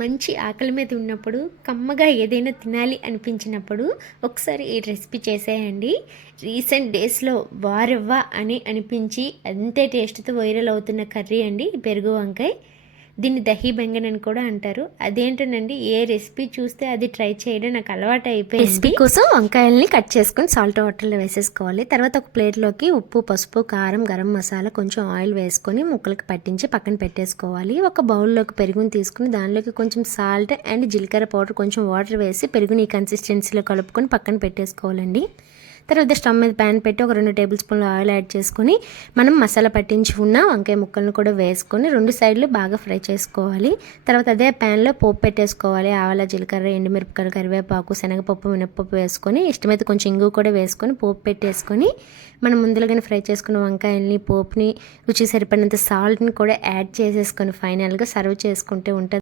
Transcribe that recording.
మంచి ఆకలి మీద ఉన్నప్పుడు కమ్మగా ఏదైనా తినాలి అనిపించినప్పుడు ఒకసారి ఈ రెసిపీ చేసేయండి. రీసెంట్ డేస్లో వారెవ్వా అని అనిపించి అంతే టేస్ట్తో వైరల్ అవుతున్న కర్రీ అండి పెరుగు వంకాయ. దీన్ని దహీ బెంగన్ అని కూడా అంటారు. అదేంటోనండి, ఏ రెసిపీ చూస్తే అది ట్రై చేయడం నాకు అలవాటు అయిపోయింది. రెసిపీ కోసం వంకాయల్ని కట్ చేసుకొని సాల్ట్ వాటర్లో వేసేసుకోవాలి. తర్వాత ఒక ప్లేట్లోకి ఉప్పు, పసుపు, కారం, గరం మసాలా, కొంచెం ఆయిల్ వేసుకొని ముక్కలకి పట్టించి పక్కన పెట్టేసుకోవాలి. ఒక బౌల్లోకి పెరుగుని తీసుకుని దానిలోకి కొంచెం సాల్ట్ అండ్ జీలకర్ర పౌడర్, కొంచెం వాటర్ వేసి పెరుగుని ఈ కన్సిస్టెన్సీలో కలుపుకొని పక్కన పెట్టేసుకోవాలండి. తర్వాత స్టవ్ మీద ప్యాన్ పెట్టి ఒక 2 టేబుల్ స్పూన్లు ఆయిల్ యాడ్ చేసుకొని మనం మసాలా పట్టించి ఉన్న వంకాయ ముక్కలను కూడా వేసుకొని 2 సైడ్లు బాగా ఫ్రై చేసుకోవాలి. తర్వాత అదే ప్యాన్లో పోపు పెట్టేసుకోవాలి. ఆవాల, జీలకర్ర, ఎండుమిరపకాయలు, కరివేపాకు, శనగపప్పు, మినపప్పు వేసుకొని ఇష్టమైతే కొంచెం ఇంగు కూడా వేసుకొని పోపు పెట్టేసుకొని మనం ముందుగానే ఫ్రై చేసుకున్న వంకాయల్ని, పోపుని, రుచి సరిపడినంత సాల్ట్ని కూడా యాడ్ చేసేసుకొని ఫైనల్గా సర్వ్ చేసుకుంటే ఉంటుంది.